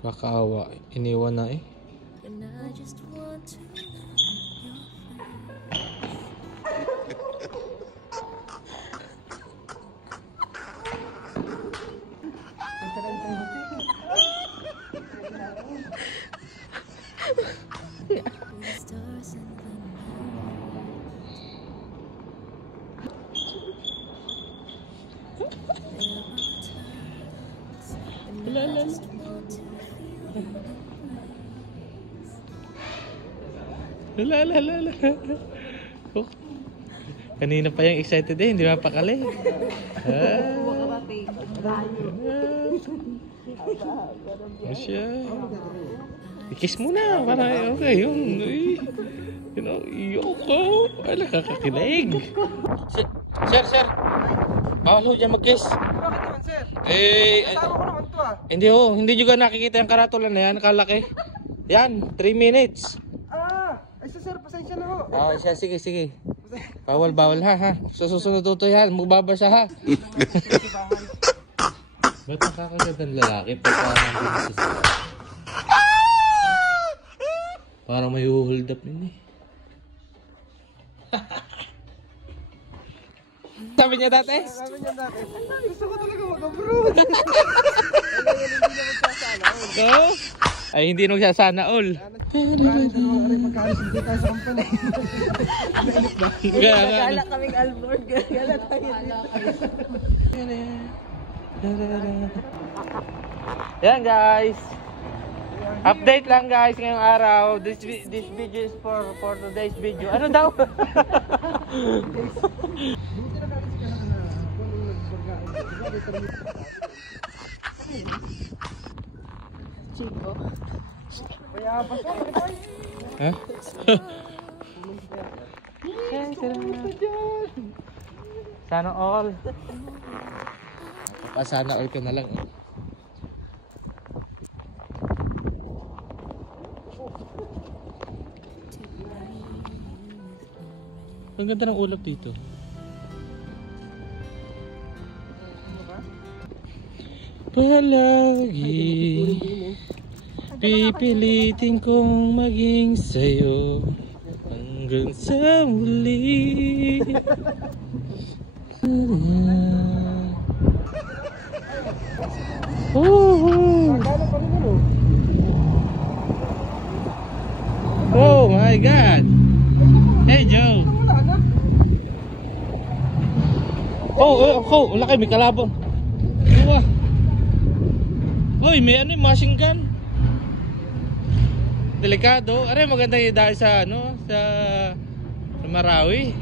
Kakaawa, iniwan na eh. Lala. Oh. Kanina pa yung excited eh, hindi mapakali. Masya. I-kiss muna para okay yung yoko. Wala kakakilig. Sir. Bawal ho dyan mag-kiss. Bakit naman, sir? Kasama ko naman to ah. Hindi nyo ka nakikita yung karatulan na yan, kalaki. Yan, 3 minutes. Ay sir, pasensya na ho. Sige. Bawal ha. Susunod to yan, magbabasa ha. Ba't nakakagandang lalaki pagka nandito sa sila? Parang may hold up yun eh. Sabi niya dati? Gusto ko talaga mag-abroad. Ay, hindi nagsasana all. Gala kaming Alborg. Gala tayo. Yan guys. Update lang guys ngayong araw. This video is for today's video. Ano daw? Chico. Ha? Sana all. Sana all ka na lang. Ang ganda ng ulap dito. Palagi pipilitin kong maging sa'yo hanggang sa muli. Oh my God! Hey Joe! Oh, laki, may kalabong. Uy, may ano yung machine gun. Delikado. Aray, maganda yung dahil sa sa Marawi.